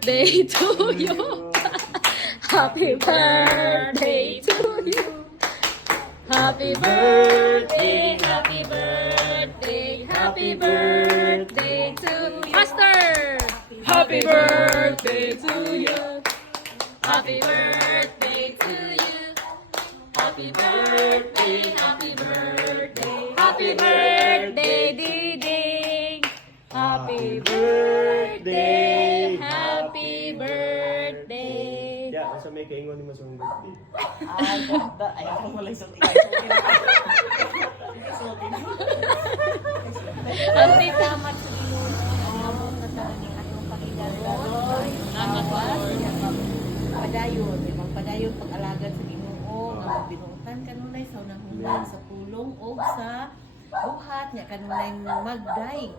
birthday to you. Happy birthday to you. Happy birthday, happy birthday, happy birthday to you. Faster! Happy birthday to you. Happy birthday to you. Happy birthday, happy birthday, happy birthday, Diding. Happy birthday, happy birthday. Yeah, sa may kaingon ni Masong birthday. Ay, ako wala isang Ang tita. salamat sa Ginoo. Among nataning atong pagidalon. Padayon, padayon pag-alagad sa Ginoo, nga binutan kanunay sa unang sa pulong o sa buhat niya kanunay magdaig.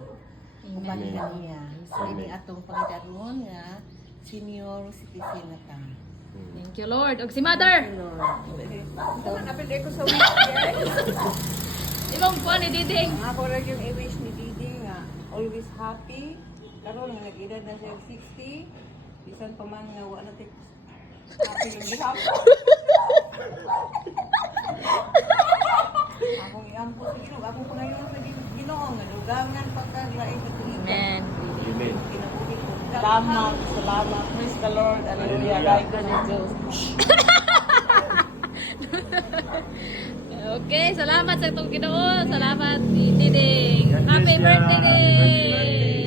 Uban kaniya. So ini atong pagidalon nga senior citizen na ta. Thank you, Lord. Og si Mother. Napili ko sa weekend. Imong kuha ni Diding. Ako rin yung i-wish ni Didi nga always happy. Karon nga nag-edad na siya 60. Bisan pa man nga wala natin happy yung gihapon. Akong iampo sa Ginoo. Akong pangayon sa Ginoo nga dugangan pagkaglaing sa tuig. Amen. Amen. Kinabuhi ko. Salamat, salamat. Praise the Lord. Hallelujah. Thank you, Jesus. Okay, salamat sa itong Ginoo. Salamat, Diding. God bless Happy ya. birthday, Happy Diding. birthday.